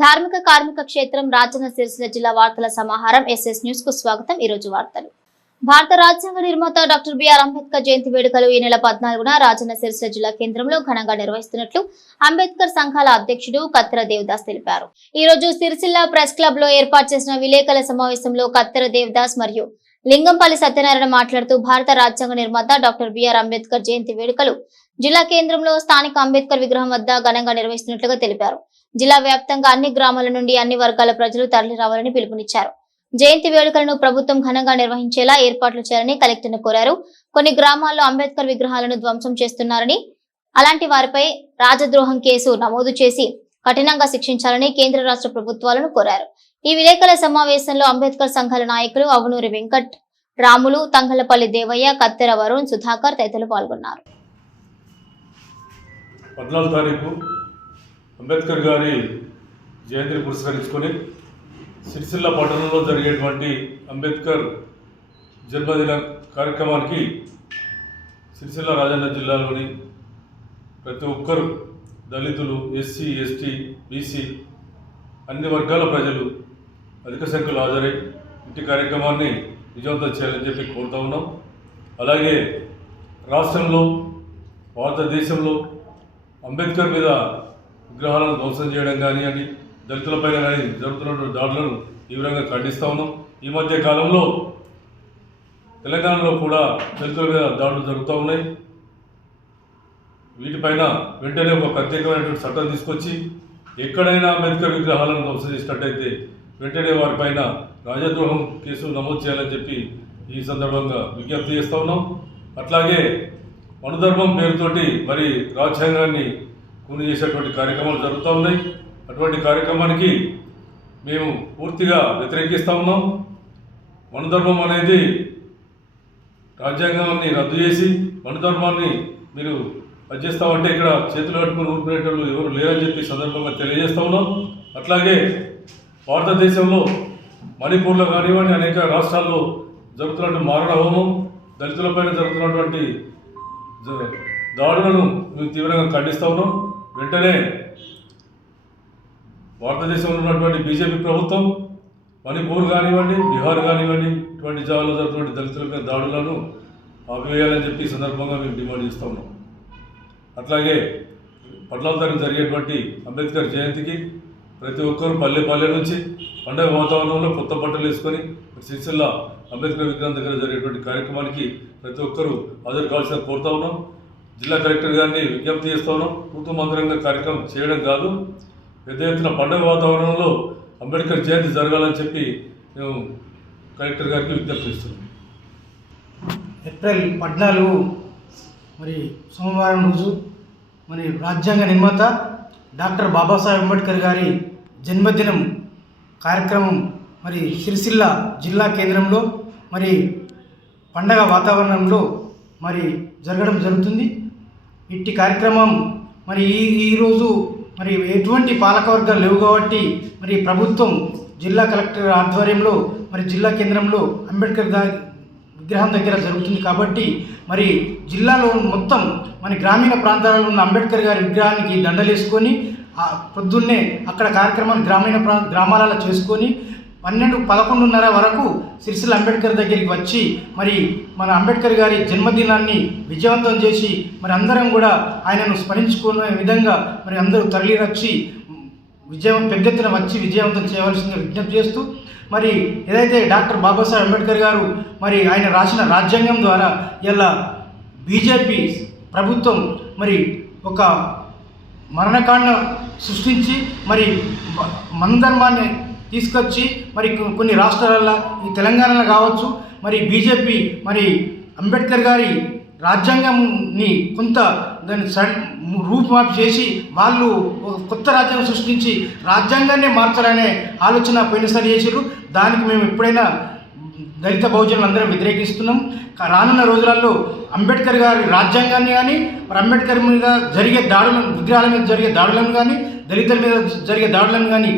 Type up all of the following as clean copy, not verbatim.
ధార్మిక కార్మిక క్షేత్రం రాజన్న సిరిసిల్ల జిల్లా వార్తల సమాహారం ఎస్ఎస్ న్యూస్ కు స్వాగతం। ఈ రోజు వార్తలు। భారత రాజ్యాంగ నిర్మాత డాక్టర్ బిఆర్ అంబేద్కర్ జయంతి వేడుకలు ఈ నెల 14న రాజన్న సిరిసిల్ల జిల్లా కేంద్రంలో ఘనంగా నిర్వహిస్తున్నట్లు అంబేద్కర్ సంఘాల అధ్యక్షుడు కత్తెర దేవదాస్ తెలిపారు। ఈ రోజు సిరిసిల్ల ప్రెస్ క్లబ్ లో ఏర్పాటు చేసిన విలేకరుల సమావేశంలో కత్తెర దేవదాస్ మరియు లింగంపల్లి సత్యనారాయణ మాట్లాడుతూ భారత రాజ్యాంగ నిర్మాత డాక్టర్ బిఆర్ అంబేద్కర్ జయంతి వేడుకలు జిల్లా కేంద్రంలో స్థానిక అంబేద్కర్ విగ్రహం వద్ద ఘనంగా నిర్వహిస్తున్నట్లుగా తెలిపారు। జిల్లా వ్యాప్తంగా అన్ని గ్రామాల నుండి అన్ని వర్గాల ప్రజలు తరలి రావాలని పిలుపునిచ్చారు। జయంతి వేడుకలను ప్రభుత్వం ఘనంగా నిర్వహించేలా ఏర్పాట్లు చేయాలని కలెక్టర్ను కోరారు। కొన్ని గ్రామాల్లో అంబేద్కర్ విగ్రహాలను ధ్వంసం చేస్తున్నారని, అలాంటి వారిపై రాజద్రోహం కేసు నమోదు చేసి కఠినంగా శిక్షించాలని కేంద్ర రాష్ట్ర ప్రభుత్వాలను కోరారు। ఈ విలేకరుల సమావేశంలో అంబేద్కర్ సంఘాల నాయకులు అవనూరి వెంకట్, రాములు, తంగలపల్లి దేవయ్య, కత్తెర వరుణ్, సుధాకర్ తదితరులు పాల్గొన్నారు। 14వ తారీఖు అంబేద్కర్ గారి జయంతిని పురస్కరించుకొని సిరిసిల్ల పట్టణంలో జరిగేటువంటి అంబేద్కర్ జన్మదిన కార్యక్రమానికి సిరిసిల్ల రాజన్న జిల్లాలోని ప్రతి ఒక్కరు దళితులు, ఎస్సీ, ఎస్టీ, బీసీ అన్ని వర్గాల ప్రజలు అధిక సంఖ్యలో హాజరై ఇంటి కార్యక్రమాన్ని విజయవంతం చేయాలని చెప్పి కోరుతూ ఉన్నాం। అలాగే రాష్ట్రంలో, భారతదేశంలో అంబేద్కర్ మీద విగ్రహాలను ధ్వంసం చేయడం కానివ్వండి, దళితులపైన కానీ జరుగుతున్నటువంటి దాడులను తీవ్రంగా ఖండిస్తూ ఉన్నాం। ఈ మధ్య కాలంలో తెలంగాణలో కూడా దళితుల మీద దాడులు జరుగుతూ ఉన్నాయి। వీటిపైన వెంటనే ఒక ప్రత్యేకమైనటువంటి చట్టం తీసుకొచ్చి ఎక్కడైనా అంబేద్కర్ విగ్రహాలను ధ్వంసం చేసినట్టయితే వెంటనే వారిపైన రాజద్రోహం కేసు నమోదు చేయాలని చెప్పి ఈ సందర్భంగా విజ్ఞప్తి చేస్తూ ఉన్నాం। అట్లాగే మనుధర్మం పేరుతోటి మరి రాజ్యాంగాన్ని కూని చేసేటువంటి కార్యక్రమాలు జరుగుతూ ఉన్నాయి। అటువంటి కార్యక్రమానికి మేము పూర్తిగా వ్యతిరేకిస్తూ ఉన్నాం। మనుధర్మం అనేది రాజ్యాంగాన్ని రద్దు చేసి మనుధర్మాన్ని మీరు చేస్తామంటే ఇక్కడ చేతులు కట్టుకుని ఊరుకునేటోళ్ళు ఎవరు లేరని చెప్పి సందర్భంగా తెలియజేస్తూ ఉన్నాం। అట్లాగే భారతదేశంలో మణిపూర్లో కానివ్వండి, అనేక రాష్ట్రాల్లో జరుగుతున్నటువంటి మారణ హోమం, దళితులపైన జరుగుతున్నటువంటి దాడులను మేము తీవ్రంగా ఖండిస్తూ ఉన్నాం। వెంటనే భారతదేశంలో ఉన్నటువంటి బీజేపీ ప్రభుత్వం మణిపూర్ కానివ్వండి, బీహార్ కానివ్వండి, ఇటువంటి జాగాల్లో జరుగుతున్నటువంటి దళితులపై దాడులను ఆపివేయాలని చెప్పి ఈ సందర్భంగా మేము డిమాండ్ చేస్తూ ఉన్నాం। అట్లాగే 14వ తారీఖు జరిగేటువంటి అంబేద్కర్ జయంతికి ప్రతి ఒక్కరూ పల్లె పల్లె నుంచి పండుగ వాతావరణంలో కొత్త బట్టలు వేసుకొని సిరిసిల్ల అంబేద్కర్ విగ్రహం దగ్గర జరిగేటువంటి కార్యక్రమానికి ప్రతి ఒక్కరూ హాజరు కావాల్సిన కోరుతా ఉన్నాం। జిల్లా కలెక్టర్ గారిని విజ్ఞప్తి చేస్తూ ఉన్నాం, తూతు మంత్రంగా కార్యక్రమం చేయడం కాదు, పెద్ద ఎత్తున పండుగ వాతావరణంలో అంబేద్కర్ జయంతి జరగాలని చెప్పి మేము కలెక్టర్ గారికి విజ్ఞప్తి చేస్తున్నాం। ఏప్రిల్ 14 మరి సోమవారం రోజు మరి రాజ్యాంగ నిర్మాత డాక్టర్ బాబాసాహెబ్ అంబేద్కర్ గారి జన్మదినం కార్యక్రమం మరి సిరిసిల్ల జిల్లా కేంద్రంలో మరి పండగ వాతావరణంలో మరి జరగడం జరుగుతుంది। ఇట్టి కార్యక్రమం మరి ఈరోజు మరి ఎటువంటి పాలకవర్గాలు లేవు కాబట్టి మరి ప్రభుత్వం జిల్లా కలెక్టర్ ఆధ్వర్యంలో మరి జిల్లా కేంద్రంలో అంబేద్కర్ విగ్రహం దగ్గర జరుగుతుంది కాబట్టి మరి జిల్లాలో మొత్తం మన గ్రామీణ ప్రాంతాలలో ఉన్న అంబేద్కర్ గారి విగ్రహానికి దండలేసుకొని పొద్దున్నే అక్కడ కార్యక్రమాలు గ్రామాలలో చేసుకొని 12-11:30 వరకు సిరిసిల్ల అంబేద్కర్ దగ్గరికి వచ్చి మరి మన అంబేద్కర్ గారి జన్మదినాన్ని విజయవంతం చేసి మరి అందరం కూడా ఆయనను స్మరించుకునే విధంగా మరి అందరూ తరలిరచ్చి పెద్ద ఎత్తున వచ్చి విజయవంతం చేయవలసిందిగా విజ్ఞప్తి చేస్తూ మరి ఏదైతే డాక్టర్ బాబాసాహెబ్ అంబేద్కర్ గారు మరి ఆయన రాసిన రాజ్యాంగం ద్వారా ఇలా బీజేపీ ప్రభుత్వం మరి ఒక మరణకాండ సృష్టించి మరి మనుధర్మాన్ని తీసుకొచ్చి మరి కొన్ని రాష్ట్రాలలో ఈ తెలంగాణలో కావచ్చు మరి బీజేపీ మరి అంబేద్కర్ గారి రాజ్యాంగంని కొంత దాన్ని రూపుమాపు చేసి వాళ్ళు కొత్త రాజ్యాంగం సృష్టించి రాజ్యాంగాన్ని మార్చాలనే ఆలోచన పోయినసారి చేశారు। దానికి మేము ఎప్పుడైనా దళిత బహుజనులు అందరం వ్యతిరేకిస్తున్నాం। రానున్న రోజులలో అంబేద్కర్ గారి రాజ్యాంగాన్ని కానీ మరి అంబేద్కర్ మీద జరిగే దాడులను, విగ్రహాల మీద జరిగే దాడులను కానీ, దళితుల మీద జరిగే దాడులను కానీ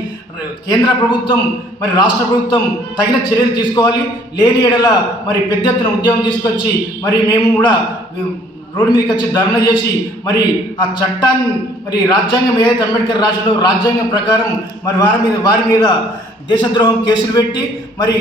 కేంద్ర ప్రభుత్వం మరి రాష్ట్ర ప్రభుత్వం తగిన చర్యలు తీసుకోవాలి। లేని ఎడల మరి పెద్ద ఎత్తున ఉద్యమం తీసుకొచ్చి మరి మేము కూడా రోడ్డు మీదకి వచ్చి ధర్నా చేసి మరి ఆ చట్టాన్ని మరి రాజ్యాంగం ఏదైతే అంబేద్కర్ రాసినో రాజ్యాంగం ప్రకారం మరి వారి మీద దేశద్రోహం కేసులు పెట్టి మరి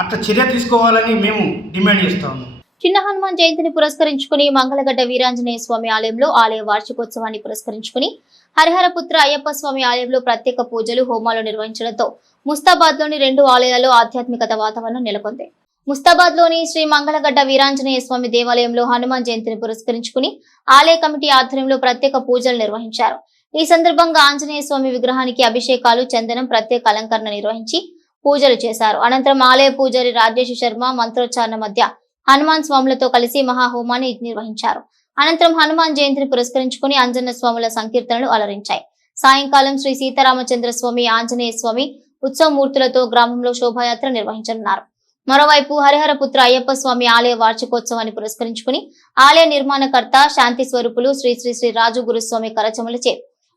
అట్లా చర్య తీసుకోవాలని మేము డిమాండ్ చేస్తాము. చిన్న హనుమాన్ జయంతిని పురస్కరించుకుని మంగళగడ్డ వీరాంజనేయ స్వామి ఆలయంలో ఆలయ వార్షికోత్సవాన్ని పురస్కరించుకుని హరిహరపుత్ర అయ్యప్ప స్వామి ఆలయంలో ప్రత్యేక పూజలు హోమాలు నిర్వహించడంతో ముస్తాబాద్ లోని 2 ఆలయాల్లో ఆధ్యాత్మికత వాతావరణం నెలకొంది. ముస్తాబాద్ లోని శ్రీ మంగళగడ్డ వీరాంజనేయ స్వామి దేవాలయంలో హనుమాన్ జయంతిని పురస్కరించుకుని ఆలయ కమిటీ ఆధ్వర్యంలో ప్రత్యేక పూజలు నిర్వహించారు. ఈ సందర్భంగా ఆంజనేయ స్వామి విగ్రహానికి అభిషేకాలు, చందనం, ప్రత్యేక అలంకరణ నిర్వహించి పూజలు చేశారు. అనంతరం ఆలయ పూజారి రాజేష్ శర్మ మంత్రోచ్చారణ మధ్య హనుమాన్ స్వాములతో కలిసి మహాహోమాన్ని నిర్వహించారు. అనంతరం హనుమాన్ జయంతిని పురస్కరించుకుని అంజన్న స్వాముల సంకీర్తనలు అలరించాయి. సాయంకాలం శ్రీ సీతారామచంద్ర స్వామి, ఆంజనేయ స్వామి ఉత్సవమూర్తులతో గ్రామంలో శోభాయాత్ర నిర్వహించనున్నారు. మరోవైపు హరిహరపుత్ర అయ్యప్ప స్వామి ఆలయ వార్షికోత్సవాన్ని పురస్కరించుకుని ఆలయ నిర్మాణకర్త శాంతి స్వరూపులు శ్రీ శ్రీ శ్రీ రాజు గురుస్వామి కరచములచే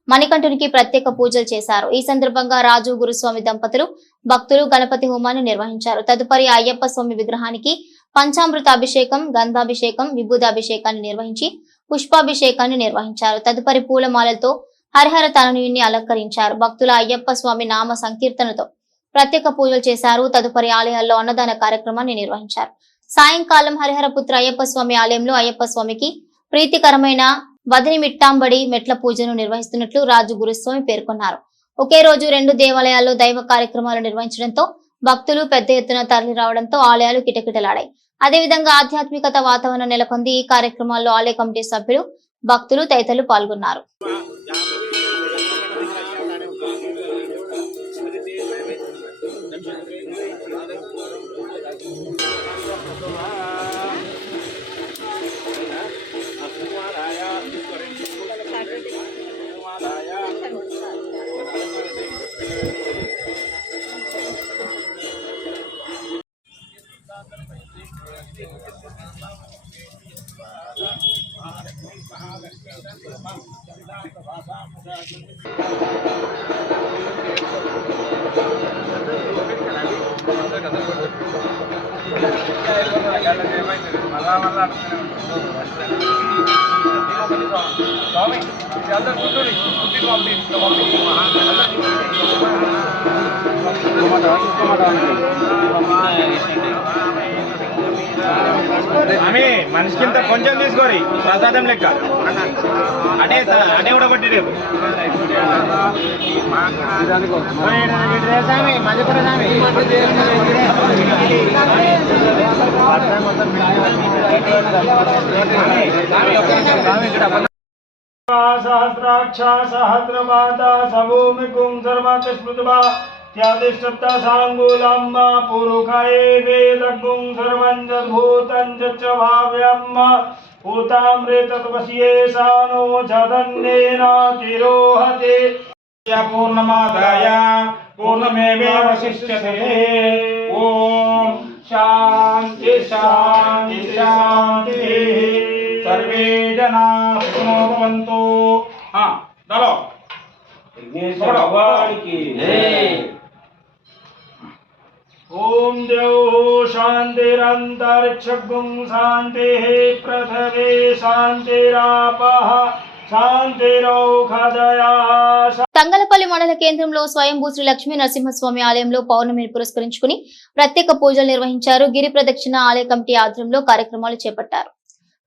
మణికంఠునికి ప్రత్యేక పూజలు చేశారు. ఈ సందర్భంగా రాజు గురుస్వామి దంపతులు భక్తులు గణపతి హోమాన్ని నిర్వహించారు. తదుపరి అయ్యప్ప స్వామి విగ్రహానికి పంచామృత అభిషేకం, గంధాభిషేకం, విభూదాభిషేకాన్ని నిర్వహించి పుష్పాభిషేకాన్ని నిర్వహించారు. తదుపరి పూలమాలతో హరిహర తనయుని అలంకరించారు. భక్తుల అయ్యప్ప స్వామి నామ సంకీర్తనతో ప్రత్యేక పూజలు చేశారు. తదుపరి ఆలయాల్లో అన్నదాన కార్యక్రమాన్ని నిర్వహించారు. సాయంకాలం హరిహరపుత్ర అయ్యప్ప స్వామి ఆలయంలో అయ్యప్ప స్వామికి ప్రీతికరమైన వదిని మిట్టాంబడి మెట్ల పూజను నిర్వహిస్తున్నట్లు రాజు గురుస్వామి పేర్కొన్నారు. ఒకే రోజు 2 దేవాలయాల్లో దైవ కార్యక్రమాలు నిర్వహించడంతో భక్తులు పెద్ద ఎత్తున తరలి రావడంతో ఆలయాలు కిటకిటలాడాయి. అదేవిధంగా ఆధ్యాత్మికత వాతావరణం నెలకొంది. ఈ కార్యక్రమాల్లో ఆలయ కమిటీ సభ్యులు, భక్తులు తదితరులు పాల్గొన్నారు. మనిషికింత కొంచెం తీసుకోరి ప్రసాదం లెక్క అనే అనే కూడా కొట్టి రేపు సహస్రాక్ష సహస్రమాత సభూమికుం సర్వత స్మృత్వా త్యాదిష్టప్త సాంగులమ్మ పురుఖాయే వేదగుం సర్వం జద్భూతం చ భావ్యమ్మ భూతామృతత్వస్యే సానో జదన్నేన తిరోహతే పూర్ణమాదాయ పూర్ణమేవావశిష్యతే. ఓం శాంతి శాంతి శాంతి. సర్వే జనా సుఖినో భవంతు. దలో ఓం దేవో శాంతిరంతరిక్షగుం శాంతి పృథివీ శాంతిరాపః శాంతిరౌషధయా. తంగలపల్లి మండల కేంద్రంలో స్వయంభూ శ్రీ లక్ష్మీ నరసింహస్వామి ఆలయంలో పౌర్ణమిని పురస్కరించుకుని ప్రత్యేక పూజలు నిర్వహించారు. గిరి ప్రదక్షిణ ఆలయ కమిటీ ఆధ్వర్యంలో కార్యక్రమాలు చేపట్టారు.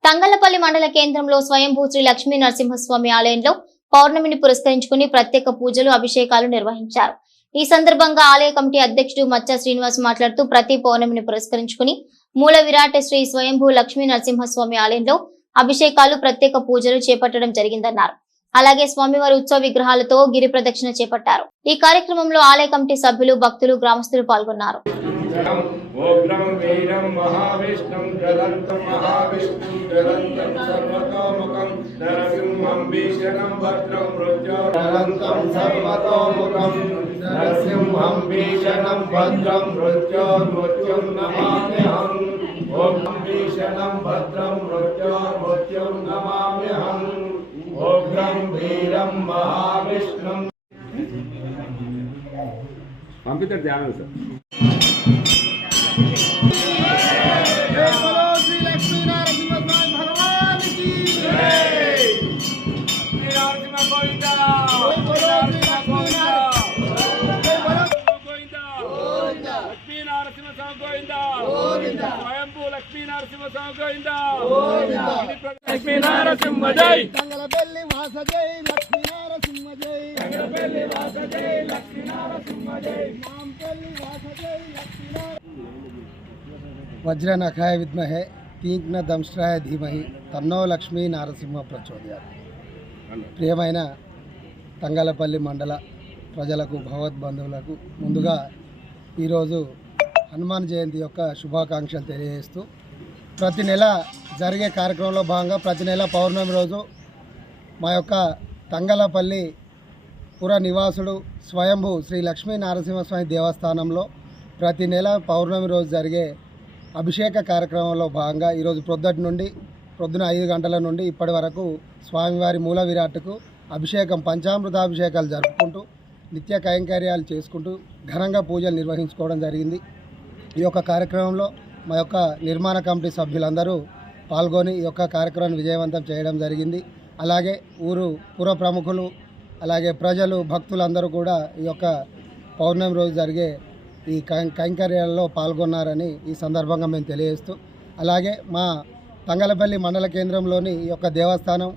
తంగలపల్లి మండల కేంద్రంలో స్వయంభూ శ్రీ లక్ష్మీ నరసింహస్వామి ఆలయంలో పౌర్ణమిని పురస్కరించుకుని ప్రత్యేక పూజలు, అభిషేకాలు నిర్వహించారు. ఈ సందర్భంగా ఆలయ కమిటీ అధ్యక్షుడు మచ్చ శ్రీనివాస్ మాట్లాడుతూ ప్రతి పౌర్ణమిని పురస్కరించుకుని మూల విరాట్ శ్రీ స్వయంభూ లక్ష్మీ నరసింహస్వామి ఆలయంలో అభిషేకాలు, ప్రత్యేక పూజలు చేపట్టడం జరిగిందన్నారు. అలాగే స్వామివారి ఉత్సవ విగ్రహాలతో గిరి ప్రదక్షిణ చేపట్టారు. ఈ కార్యక్రమంలో ఆలయ కమిటీ సభ్యులు, భక్తులు, గ్రామస్తులు పాల్గొన్నారు. ఓగ్రం వీరం మహావిష్ణుం జ్వలంతం మహావిష్ణుం జ్వలంతం సర్వతోముఖం నరసింహం భీషణం భద్రం జ్వలంతం సర్వతోముఖం నరసింహం భీషణం భద్రం మృత్యుం నమామ్యహం. ఓం భీషణం భద్రం మృత్యుం నమామ్యహం. ఓగ్రం వీరం మహావిష్ణుం. పంపిస్తారు ధ్యానం సార్. जय बोलो श्री लक्ष्मी नरसिंह भगवान की లక్ష్మీ నరసింహస్వామి గోవింద స్వయంభూ లక్ష్మీ నరసింహస్వామి గోవింద లక్ష్మీ నరసింహ జై తంగలపల్లి వాస జై లక్ష్మీ నరసింహ జై తంగలపల్లి వాస జై లక్ష్మీ నరసింహ జై నాంపల్లి వాస జై లక్ష్మీ వజ్రనఖాయ విద్మహే తీక్ష్ణ దంష్ట్రాయ ధీమహి తన్నో లక్ష్మీ నరసింహ ప్రచోదయాత్. ప్రియమైన తంగలపల్లి మండల ప్రజలకు భగవద్బంధువులకు ముందుగా ఈరోజు హనుమాన్ జయంతి యొక్క శుభాకాంక్షలు తెలియజేస్తూ ప్రతి నెల జరిగే కార్యక్రమంలో భాగంగా ప్రతి నెల పౌర్ణమి రోజు మా యొక్క తంగలపల్లి పుర నివాసుడు స్వయంభూ శ్రీ లక్ష్మీ నరసింహస్వామి దేవస్థానంలో ప్రతి నెల పౌర్ణమి రోజు జరిగే అభిషేక కార్యక్రమంలో భాగంగా ఈరోజు పొద్దున 5 గంటల నుండి ఇప్పటి వరకు స్వామివారి మూల విరాట్కు అభిషేకం పంచామృతాభిషేకాలు జరుపుకుంటూ నిత్య కైంకర్యాలు చేసుకుంటూ ఘనంగా పూజలు నిర్వహించుకోవడం జరిగింది. ఈ యొక్క కార్యక్రమంలో మా యొక్క నిర్మాణ కమిటీ సభ్యులందరూ పాల్గొని ఈ యొక్క కార్యక్రమాన్ని విజయవంతం చేయడం జరిగింది. అలాగే పుర ప్రముఖులు అలాగే ప్రజలు భక్తులందరూ కూడా ఈ యొక్క పౌర్ణమి రోజు జరిగే ఈ కైంకర్యాల్లో పాల్గొన్నారని ఈ సందర్భంగా మేము తెలియజేస్తూ, అలాగే మా తంగలపల్లి మండల కేంద్రంలోని ఈ యొక్క దేవస్థానం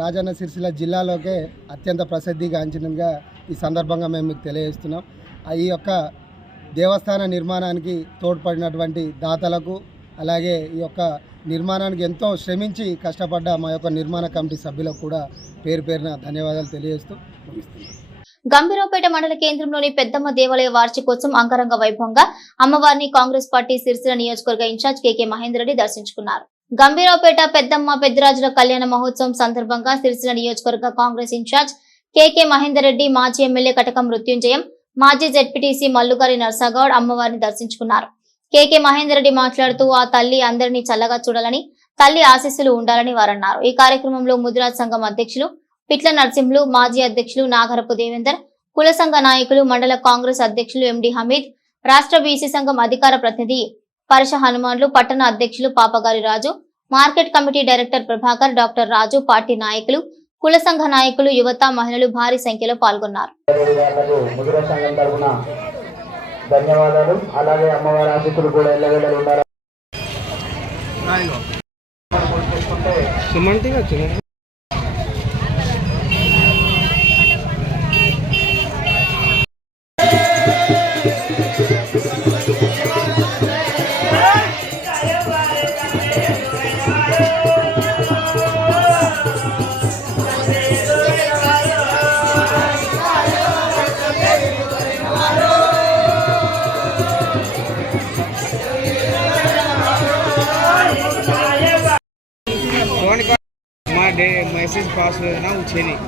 రాజన్న సిరిసిల్ల జిల్లాలోకే అత్యంత ప్రసిద్ధిగాంచినగా ఈ సందర్భంగా మేము మీకు తెలియజేస్తున్నాం. ఈ యొక్క దేవస్థాన నిర్మాణానికి తోడ్పడినటువంటి దాతలకు అలాగే ఈ యొక్క నిర్మాణానికి ఎంతో శ్రమించి కష్టపడ్డ మా యొక్క నిర్మాణ కమిటీ సభ్యులకు కూడా పేరున ధన్యవాదాలు తెలియజేస్తూ ముగిస్తున్నాం. గంభీరావుపేట మండల కేంద్రంలోని పెద్దమ్మ దేవాలయ వార్షికోత్సవం అంగరంగ వైభవంగా అమ్మవారిని కాంగ్రెస్ పార్టీ సిరిసిల్ల నియోజకవర్గ ఇన్ఛార్జ్ కేకే మహేందర్ రెడ్డి దర్శించుకున్నారు. గంభీరావుపేట పెద్దమ్మ పెద్దరాజుల కళ్యాణ మహోత్సవం సందర్భంగా సిరిసిల్ల నియోజకవర్గ కాంగ్రెస్ ఇన్ఛార్జ్ కేకే మహేందర్ రెడ్డి, మాజీ ఎమ్మెల్యే కటకం మృత్యుంజయం, మాజీ జెడ్పీటీసీ మల్లుగారి నర్సాగౌడ్ అమ్మవారిని దర్శించుకున్నారు. కేకే మహేందర్ రెడ్డి మాట్లాడుతూ ఆ తల్లి అందరినీ చల్లగా చూడాలని, తల్లి ఆశీస్సులు ఉండాలని వారన్నారు. ఈ కార్యక్రమంలో ముదిరాజ్ సంఘం అధ్యక్షులు పిట్ల నరసింహులు, మాజీ అధ్యక్షులు నాగరపు దేవేందర్, కుల సంఘ నాయకులు, మండల కాంగ్రెస్ అధ్యక్షులు ఎండి హమీద్, రాష్ట్ర బీసీ సంఘం అధికార ప్రతినిధి పరశ హనుమాన్లు, పట్టణ అధ్యక్షులు Papagari Raju, market committee director Prabhakar, doctor Raju, party నాయకులు, కుల సంఘ నాయకులు, యువత, మహిళలు భారీ సంఖ్యలో పాల్గొన్నారు. ధన్యవాదాలు. అలాగే అమ్మవారి ఆశీస్సులు కూడా ఎల్లవేళలు ఉండాలి. मैसेज पास हुआ ना उठे नहीं।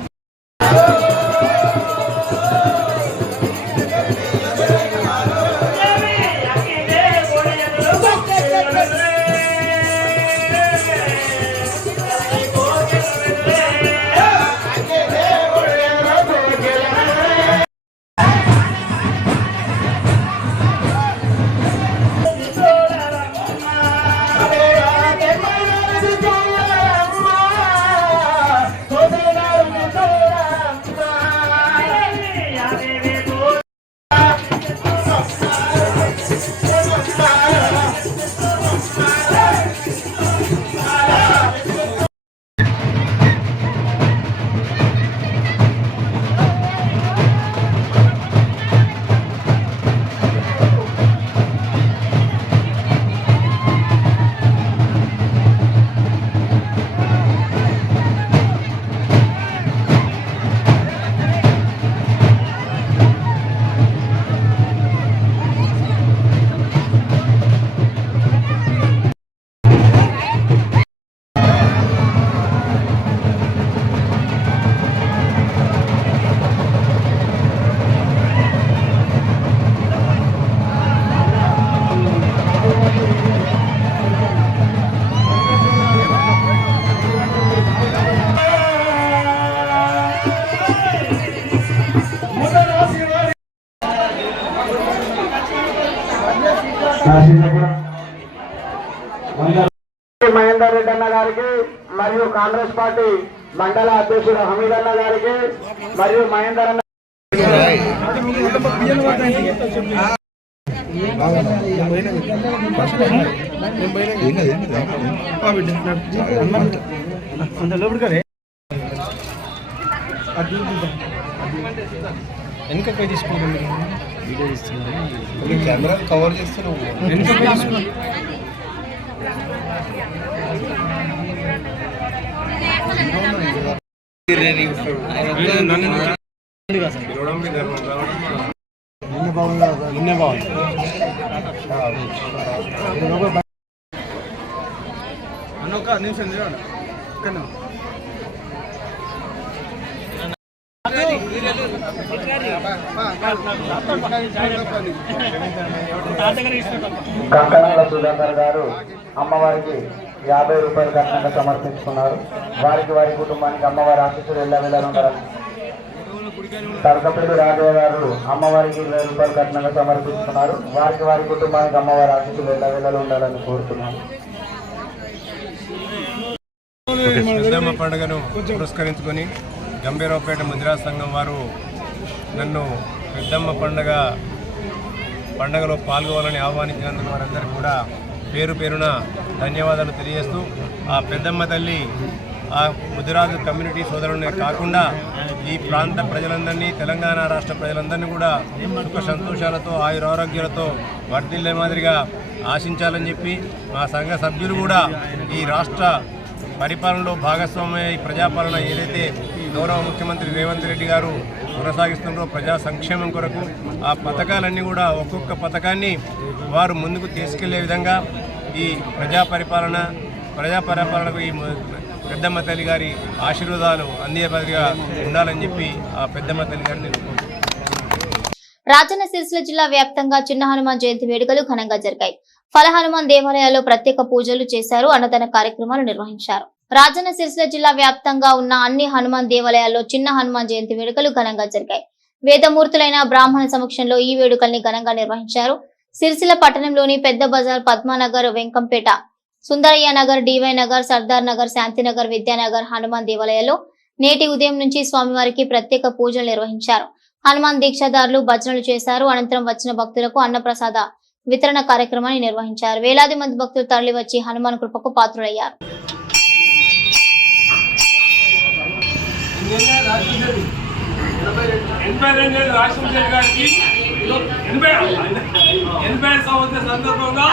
మహేందర్ రెడ్డి అన్న గారికి మరియు కాంగ్రెస్ పార్టీ మండల అధ్యక్షుడు హమీద్ అన్న గారికి మరియు మహేందర్ అన్న వెనుక తీసుకుంటాం వీడియో ఇస్తున్నారు కెమెరా కవర్ చేస్తున్నాం నిన్న బాగుంది అన్న ఒక నిమిషం కన్నా కంకణాల సుధాకర్ గారు అమ్మవారికి 50 రూపాయలు కట్నంగా సమర్పించుకున్నారు. వారికి వారి కుటుంబానికి అమ్మవారి ఆశీస్సులు ఎల్లవేళలా ఉండాలని. తరకపల్లి రాజయ్య గారు అమ్మవారికి 20 రూపాయలు కట్నంగా సమర్పించుకున్నారు. వారికి వారి కుటుంబానికి అమ్మవారి ఆశీస్సులు ఎల్లవేళలా ఉండాలని కోరుతున్నాను. పెద్దమ్మ పండుగను పురస్కరించుకొని గంభీరావుపేట ముద్రా సంఘం వారు నన్ను పెద్దమ్మ పండుగలో పాల్గొనాలని ఆహ్వానించినందుకు వారందరికీ కూడా పేరు పేరున ధన్యవాదాలు తెలియజేస్తూ ఆ పెద్దమ్మ తల్లి ఆ ముదిరాజు కమ్యూనిటీ సోదరులనే కాకుండా ఈ ప్రాంత ప్రజలందరినీ తెలంగాణ రాష్ట్ర ప్రజలందరినీ కూడా సుఖ సంతోషాలతో ఆయురారోగ్యాలతో వర్ధిల్లే మాదిరిగా ఆశించాలని చెప్పి మా సంఘ సభ్యులు కూడా ఈ రాష్ట్ర పరిపాలనలో భాగస్వామ్య ఈ ప్రజాపాలన ఏదైతే గౌరవ ముఖ్యమంత్రి రేవంత్ రెడ్డి గారు కొనసాగిస్తున్నారో ప్రజా సంక్షేమం కొరకు ఆ పథకాలన్నీ కూడా ఒక్కొక్క పథకాన్ని వారు ముందుకు తీసుకెళ్లే విధంగా ఈ ప్రజా పరిపాలనకు ఈ పెద్దమ్మ తల్లి గారి ఆశీర్వాదాలు అందేపదిగా ఉండాలని చెప్పి ఆ పెద్దమ్మ తల్లి గారిని రాజన్న సిరిసిల్ల జిల్లా వ్యాప్తంగా చిన్న హనుమాన్ జయంతి వేడుకలు ఘనంగా జరిగాయి. ఫల హనుమాన్ దేవాలయాల్లో ప్రత్యేక పూజలు చేశారు. అన్నదాన కార్యక్రమాలు నిర్వహించారు. రాజన్న సిరిసిల్ల జిల్లా వ్యాప్తంగా ఉన్న అన్ని హనుమాన్ దేవాలయాల్లో చిన్న హనుమాన్ జయంతి వేడుకలు ఘనంగా జరిగాయి. వేదమూర్తులైన బ్రాహ్మణ సమక్షంలో ఈ వేడుకల్ని ఘనంగా నిర్వహించారు. సిరిసిల్ల పట్టణంలోని పెద్ద బజార్, పద్మానగర్, వెంకంపేట, సుందరయ్య నగర్, డివై నగర్, సర్దార్ నగర్, శాంతినగర్, విద్యానగర్ హనుమాన్ దేవాలయాల్లో నేటి ఉదయం నుంచి స్వామివారికి ప్రత్యేక పూజలు నిర్వహించారు. హనుమాన్ దీక్షాదారులు భజనలు చేశారు. అనంతరం వచ్చిన భక్తులకు అన్నప్రసాద వితరణ కార్యక్రమాన్ని నిర్వహించారు. వేలాది మంది భక్తులు తరలివచ్చి హనుమాన్ కృపకు పాత్రులయ్యారు. సందర్భంగా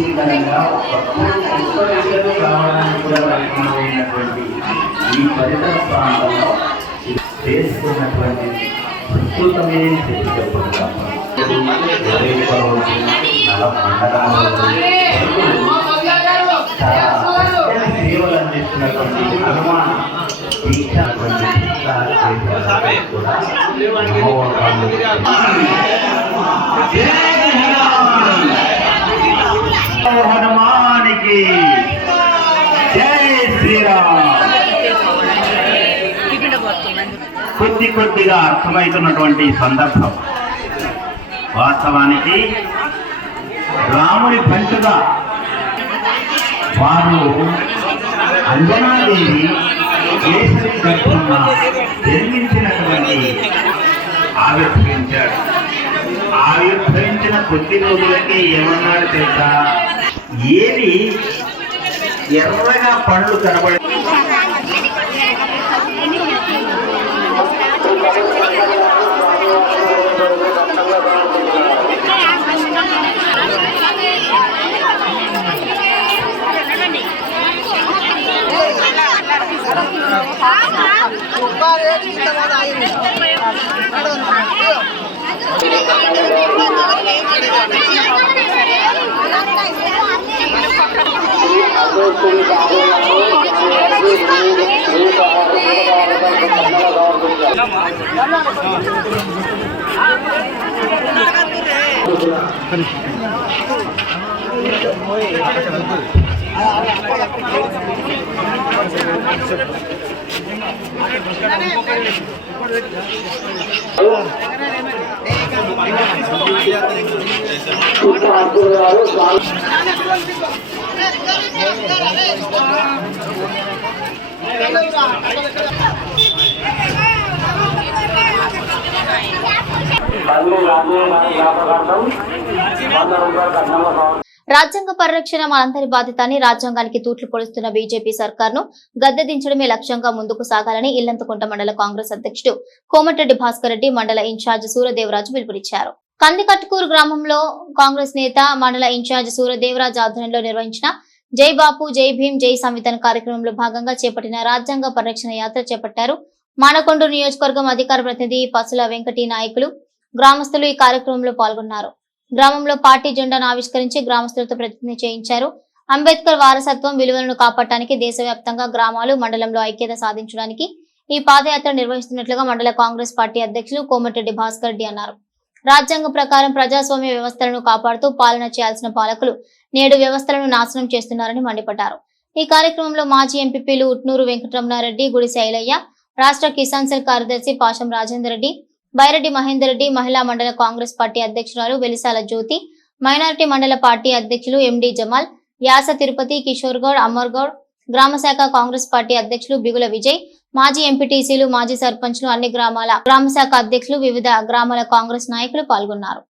ఈ పరిసర ప్రాంతంలో విస్తృతమైన చెప్పకుండా సేవలు అందిస్తున్నటువంటి హనుమాన్ హనుమానికి జై శ్రీరామ్. కొద్దిగా అర్థమవుతున్నటువంటి సందర్భం. వాస్తవానికి రాముని పంచుగా వారు అంజనాదేవి కేసరి గర్భంగా జన్మించినటువంటి ఆవిర్భవించిన కొద్ది రోజులకి ఏమన్నాడు తెలుసా? ఏది ఎర్రగా పళ్ళు కనబడి రాజ్యాంగ పరిరక్షణ మనందరి బాధ్యత అని రాజ్యాంగానికి తూట్లు పొడుస్తున్న బీజేపీ సర్కార్ను గద్దె దించడమే లక్ష్యంగా ముందుకు సాగాలని ఇల్లంతకుంట మండల కాంగ్రెస్ అధ్యక్షుడు కోమటిరెడ్డి భాస్కర్ రెడ్డి మండల ఇన్ఛార్జ్ సూర్యదేవరాజు పిలుపునిచ్చారు. కందికట్కూరు గ్రామంలో కాంగ్రెస్ నేత మండల ఇన్ఛార్జ్ సూర్యదేవరాజు ఆధ్వర్యంలో నిర్వహించిన జై బాపు జై భీం జై సంవిధాన కార్యక్రమంలో భాగంగా చేపట్టిన రాజ్యాంగ పరిరక్షణ యాత్ర చేపట్టారు. మానకొండూరు నియోజకవర్గం అధికార ప్రతినిధి పసుల వెంకటి నాయకులు గ్రామస్తులు ఈ కార్యక్రమంలో పాల్గొన్నారు. గ్రామంలో పార్టీ జెండాను ఆవిష్కరించి గ్రామస్తులతో ప్రతిజ్ఞ చేయించారు. అంబేద్కర్ వారసత్వం విలువలను కాపాడటానికి దేశవ్యాప్తంగా గ్రామాలు మండలంలో ఐక్యత సాధించడానికి ఈ పాదయాత్ర నిర్వహిస్తున్నట్లుగా మండల కాంగ్రెస్ పార్టీ అధ్యక్షులు కోమటిరెడ్డి భాస్కర్ రెడ్డి అన్నారు. రాజ్యాంగం ప్రకారం ప్రజాస్వామ్య వ్యవస్థలను కాపాడుతూ పాలన చేయాల్సిన పాలకులు నేడు వ్యవస్థలను నాశనం చేస్తున్నారని మండిపడ్డారు. ఈ కార్యక్రమంలో మాజీ ఎంపీపీలు ఉట్నూరు వెంకటరమణారెడ్డి, గుడిసె ఐలయ్య, రాష్ట్ర కిసాన్ సెల్ కార్యదర్శి పాషం రాజేందర్ రెడ్డి, బైరెడ్డి మహేందర్ రెడ్డి, మహిళా మండల కాంగ్రెస్ పార్టీ అధ్యక్షురాలు వెలిసాల జ్యోతి, మైనారిటీ మండల పార్టీ అధ్యక్షులు ఎండి జమాల్, యాస తిరుపతి, కిషోర్ గౌడ్, అమర్ గౌడ్, గ్రామశాఖ కాంగ్రెస్ పార్టీ అధ్యక్షులు బిగుల విజయ్, మాజీ ఎంపీటీసీలు, మాజీ సర్పంచ్లు, అన్ని గ్రామాల గ్రామశాఖ అధ్యక్షులు, వివిధ గ్రామాల కాంగ్రెస్ నాయకులు పాల్గొన్నారు.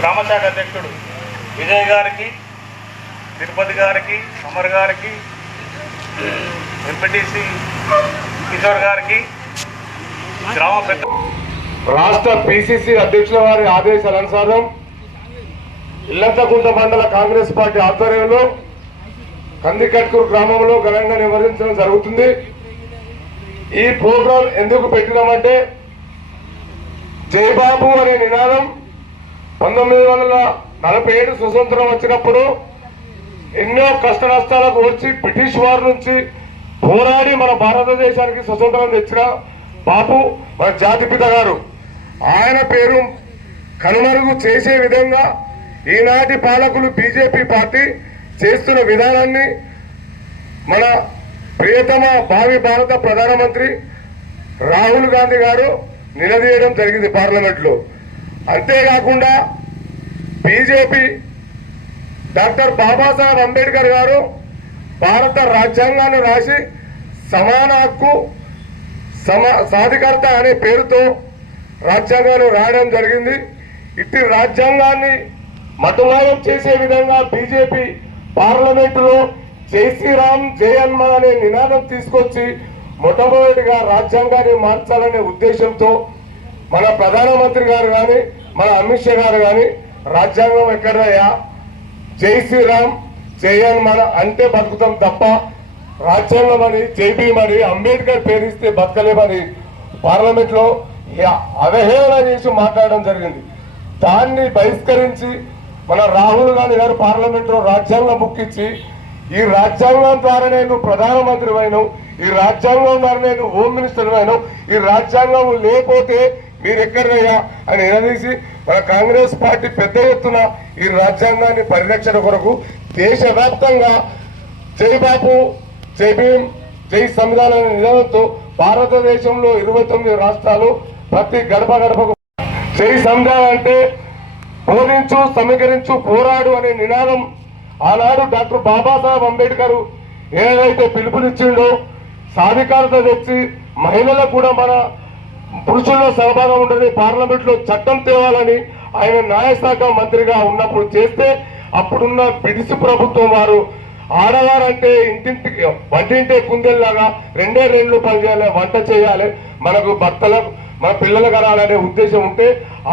గ్రామశాఖ అధ్యక్షుడు విజయ్ గారికి, తిరుపతి గారికి, అమర్ గారికి, ఎంపీటీసీ కిషోర్ గారికి, గ్రామ పెద్ద రాష్ట్ర పిసిసి అధ్యక్షుల వారి ఆదేశాలనుసారం ఇల్లంతకుంట మండల కాంగ్రెస్ పార్టీ ఆధ్వర్యంలో కందికట్కూరు గ్రామంలో ఘనంగా నిర్వహించడం జరుగుతుంది. ఈ ప్రోగ్రాం ఎందుకు పెట్టినామంటే జయబాబు అనే నినాదం 1947 స్వతంత్రం వచ్చినప్పుడు ఎన్నో కష్ట నష్టాలకు వచ్చి బ్రిటిష్ వారి నుంచి పోరాడి మన భారతదేశానికి స్వతంత్రం తెచ్చిన బాపు మన జాతిపిత గారు. ఆయన పేరు కనుమరుగు చేసే విధంగా ఈనాటి పాలకులు బీజేపీ పార్టీ చేస్తున్న విధానాన్ని మన ప్రియతమ భావి భారత ప్రధానమంత్రి రాహుల్ గాంధీ గారు నిలదీయడం జరిగింది పార్లమెంట్లో. అంతేకాకుండా బీజేపీ డాక్టర్ బాబాసాహెబ్ అంబేద్కర్ గారు భారత రాజ్యాంగాన్ని రాసి సమాన హక్కు సాధికారత అనే పేరుతో రాజ్యాంగాన్ని రాయడం జరిగింది. ఇట్టి రాజ్యాంగాన్ని మటుమాయం చేసే విధంగా బీజేపీ పార్లమెంటులో జై శ్రీరామ్ జై హనుమాన్ అనే నినాదం తీసుకొచ్చి మొట్టమొదటిగా రాజ్యాంగాన్ని మార్చాలనే ఉద్దేశంతో మన ప్రధానమంత్రి గారు కానీ మన అమిత్ షా గారు కానీ రాజ్యాంగం ఎక్కడయ్యా జై శ్రీరామ్ జై హనుమాన్ అంటే బతుకుతాం తప్ప రాజ్యాంగం అని జై భీమ్ అని అంబేద్కర్ పేరిస్తే బతకలేమని పార్లమెంట్లో అవహేళన చేసి మాట్లాడడం జరిగింది. దాన్ని బహిష్కరించి మన రాహుల్ గాంధీ గారు పార్లమెంట్లో రాజ్యాంగం బుక్కిచ్చి ఈ రాజ్యాంగం ద్వారానే నువ్వు ప్రధానమంత్రి అయినావు, ఈ రాజ్యాంగం ద్వారానే నువ్వు హోమ్ మినిస్టర్ అయినావు, ఈ రాజ్యాంగం లేకపోతే మీరు ఎక్కడయ్యా అని నిలదీసి మన కాంగ్రెస్ పార్టీ పెద్ద ఎత్తున ఈ రాజ్యాంగాన్ని పరిరక్షణ కొరకు దేశవ్యాప్తంగా జై బాపు జై భీమ్ జై సంవిధాన నినాదంతో భారతదేశంలో 29 రాష్ట్రాలు ప్రతి గడప గడపకు జై సంవిధానం అంటే బోధించు సమీకరించు పోరాడు అనే నినాదం ఆనాడు డాక్టర్ బాబాసాహెబ్ అంబేద్కర్ ఏదైతే పిలుపునిచ్చిండో సాధికారత తెచ్చి మహిళలకు కూడా మన పురుషుల్లో సహభాగం ఉండని పార్లమెంట్లో చట్టం తేవాలని ఆయన న్యాయశాఖ మంత్రిగా ఉన్నప్పుడు చేస్తే అప్పుడున్న బ్రిటిష్ ప్రభుత్వం వారు ఆడవారంటే ఇంటింటికి వంటింటే కుందేలాగా 2 పని చేయాలి, వంట చేయాలి, మనకు భర్తలకు మన పిల్లలు కనాలనే ఉద్దేశం ఉంటే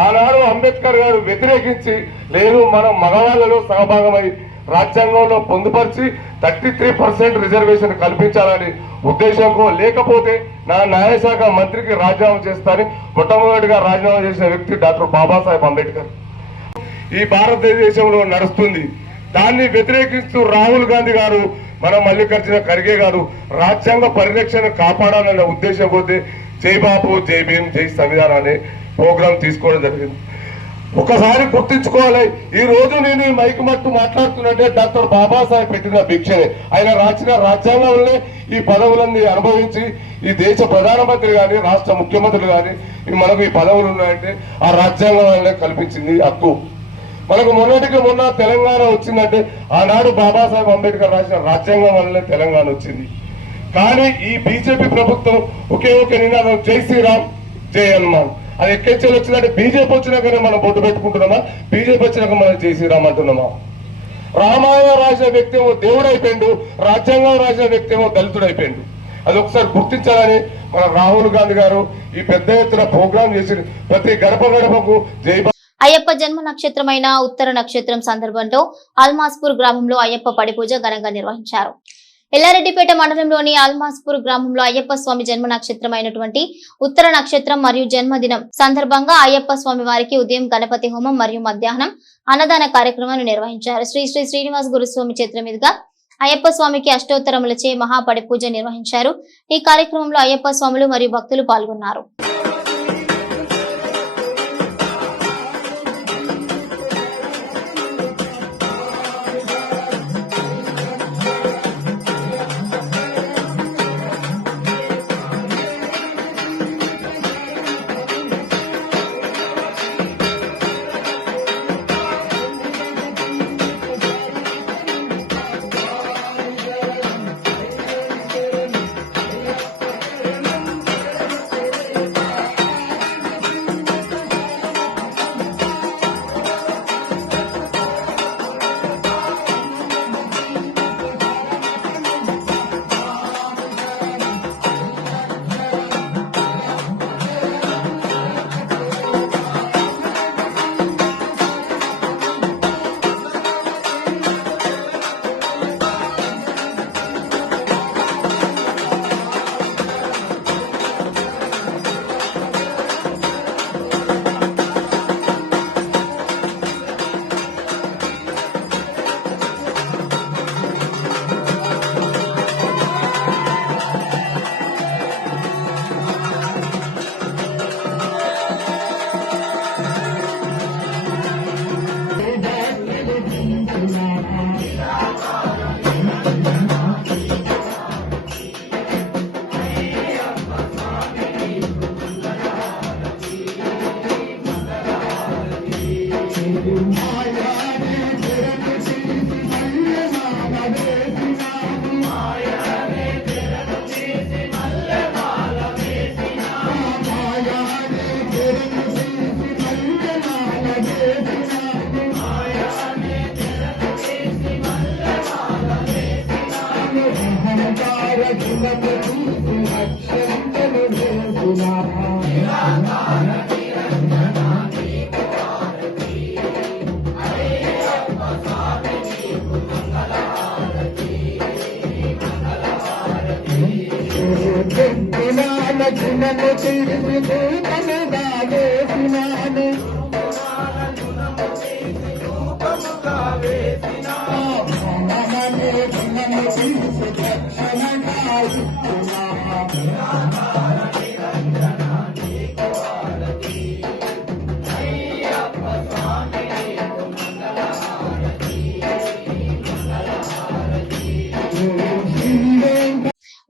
ఆనాడు అంబేద్కర్ గారు వ్యతిరేకించి లేదు మనం మగవాళ్ళలో సహభాగమై రాజ్యాంగంలో పొందుపరిచి 33% రిజర్వేషన్ కల్పించాలని ఉద్దేశంకో లేకపోతే నా న్యాయశాఖ మంత్రికి రాజీనామా చేస్తానని మొట్టమొదటిగా రాజీనామా చేసిన వ్యక్తి డాక్టర్ బాబాసాహెబ్ అంబేద్కర్. ఈ భారతదేశంలో నడుస్తుంది. దాన్ని వ్యతిరేకిస్తూ రాహుల్ గాంధీ గారు మన మల్లికార్జున ఖర్గే గారు రాజ్యాంగ పరిరక్షణ కాపాడాలనే ఉద్దేశం పోతే జై బాపు జై భీమ్ జై సంవిధానం అనే ప్రోగ్రాం తీసుకోవడం జరిగింది. ఒకసారి గుర్తించుకోవాలి, ఈ రోజు నేను ఈ మైక్ మట్టు మాట్లాడుతున్నట్టే డాక్టర్ బాబాసాహెబ్ పెట్టిన భిక్షనే. ఆయన రాసిన రాజ్యాంగంలో ఈ పదవులన్నీ అనుభవించి ఈ దేశ ప్రధానమంత్రి కానీ రాష్ట్ర ముఖ్యమంత్రులు కానీ మనకు ఈ పదవులు ఉన్నాయంటే ఆ రాజ్యాంగం వల్లనే కల్పించింది హక్కు. మనకు మొన్నటికి మొన్న తెలంగాణ వచ్చిందంటే ఆనాడు బాబాసాహెబ్ అంబేద్కర్ రాసిన రాజ్యాంగం వల్లనే తెలంగాణ వచ్చింది. కానీ ఈ బీజేపీ ప్రభుత్వం ఒకే ఒక నినాదం జై శ్రీరామ్ జై హనుమాన్. అది ఎక్కడి వచ్చిందంటే బీజేపీ వచ్చినాకనే మనం బొట్టు పెట్టుకుంటున్నామా, బీజేపీ వచ్చినాక మనం జై శ్రీరామ్ అంటున్నామా? రామాయణం రాసిన వ్యక్తి ఏమో దేవుడు అయిపోయిండు, రాజ్యాంగం రాసిన వ్యక్తి ఏమో దళితుడు అయిపోయిండు. అది ఒకసారి గుర్తించాలని మన రాహుల్ గాంధీ గారు ఈ పెద్ద ఎత్తున ప్రోగ్రాం చేసి ప్రతి గడప గడపకు జై అయ్యప్ప జన్మ నక్షత్రమైన ఉత్తర నక్షత్రం సందర్భంలో అల్మాస్పూర్ గ్రామంలో అయ్యప్ప పడిపూజ ఘనంగా నిర్వహించారు. ఎల్లారెడ్డిపేట మండలంలోని అల్మాస్పూర్ గ్రామంలో అయ్యప్ప స్వామి జన్మ నక్షత్రమైనటువంటి ఉత్తర నక్షత్రం మరియు జన్మదినం సందర్భంగా అయ్యప్ప స్వామి వారికి ఉదయం గణపతి హోమం మరియు మధ్యాహ్నం అన్నదాన కార్యక్రమాన్ని నిర్వహించారు. శ్రీ శ్రీ శ్రీనివాస్ గురుస్వామి చేతుల మీదుగా అయ్యప్ప స్వామికి అష్టోత్తరములచే మహాపడి పూజ నిర్వహించారు. ఈ కార్యక్రమంలో అయ్యప్ప స్వాములు మరియు భక్తులు పాల్గొన్నారు.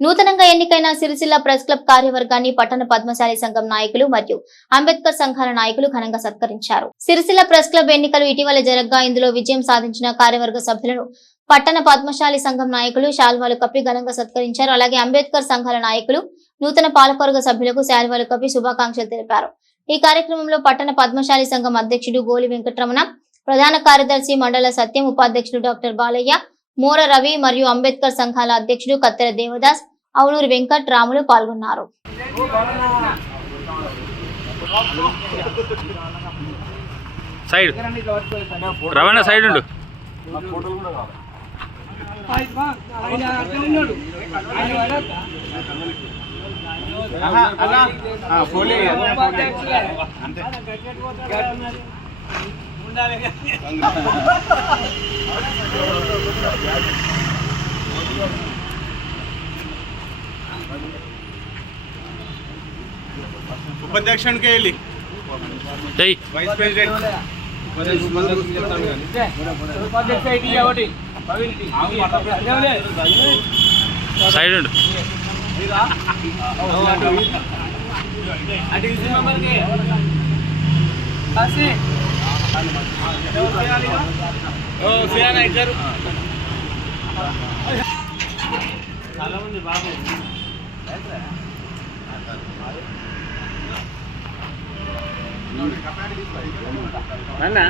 నూతనంగా ఎన్నికైన సిరిసిల్ల ప్రెస్ క్లబ్ కార్యవర్గాన్ని పట్టణ పద్మశాలి సంఘం నాయకులు మరియు అంబేద్కర్ సంఘాల నాయకులు ఘనంగా సత్కరించారు. సిరిసిల్ల ప్రెస్ క్లబ్ ఎన్నికలు ఇటీవల జరగ్గా ఇందులో విజయం సాధించిన కార్యవర్గ సభ్యులను పట్టణ పద్మశాలి సంఘం నాయకులు శాల్వాలు కప్పి ఘనంగా సత్కరించారు. అలాగే అంబేద్కర్ సంఘాల నాయకులు నూతన పాలకవర్గ సభ్యులకు శాల్వాలు కప్పి శుభాకాంక్షలు తెలిపారు. ఈ కార్యక్రమంలో పట్టణ పద్మశాలి సంఘం అధ్యక్షుడు గోలి వెంకటరమణ, ప్రధాన కార్యదర్శి మండల సత్యం, ఉపాధ్యక్షుడు డాక్టర్ బాలయ్య, మోర రవి మరియు అంబేద్కర్ సంఘాల అధ్యక్షుడు కత్తెర దేవదాస్, అవునూరు వెంకట్ రాములు పాల్గొన్నారు. ఉపాధ్యక్షుని కేలి వైస్ ప్రెసిడెంట్ ఉపాధ్యక్ష ఐటి ఒకటి సైడ్ ఉండు అటు ఇసి మెంబర్ కే కాసి ఓ సియానా ఇద్దరు చాలా మంది బాబు అన్నా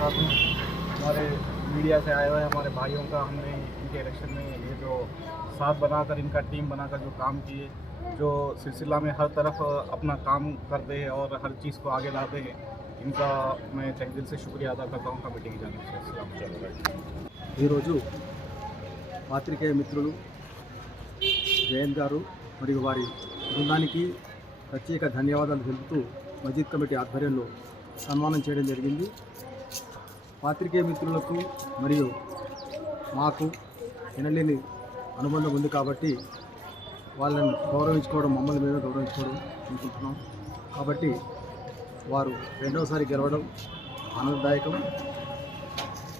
हमारे मीडिया से आए हुए हमारे भाइयों का हमने इनके इलेक्शन में ये जो साथ बनाकर इनका टीम बनाकर जो काम किए, जो सिलसिला में हर तरफ अपना काम करते हैं और हर चीज़ को आगे लाते हैं, इनका मैं तहे दिल से शुक्रिया अदा करता हूँ कमेटी की जानिब से। ఈరోజు పాత్రికేయ మిత్రులు జయంత్ గారు మరియు వారి బృందానికి ప్రత్యేక ధన్యవాదాలు తెలుపుతూ మస్జిద్ కమిటీ ఆధ్వర్యంలో సన్మానం చేయడం జరిగింది. పాత్రికేయ మిత్రులకు మరియు మాకు ఎనలేని అనుబంధం ఉంది కాబట్టి వాళ్ళని గౌరవించుకోవడం, మమ్మల్ని మేము గౌరవించుకోవడం అనుకుంటున్నాం. కాబట్టి వారు రెండవసారి గెలవడం ఆనందదాయకం.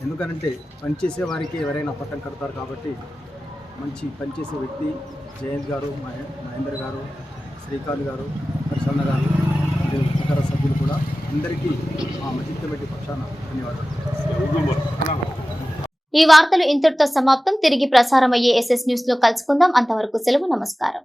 ఎందుకనంటే పనిచేసే వారికి ఎవరైనా పట్టం కడతారు కాబట్టి మంచి పనిచేసే వ్యక్తి జయంత్ గారు, మహేందర్ గారు, శ్రీకాంత్ గారు, ప్రసన్న గారు, మరియు ఇతర సభ్యులు కూడా అందరికీ మా మజిద్ కమిటీ పక్షాన ధన్యవాదాలు. ఈ వార్తలు ఇంతటితో సమాప్తం. తిరిగి ప్రసారం అయ్యే SS న్యూస్ లో కలుసుకుందాం. అంతవరకు సెలవు. నమస్కారం.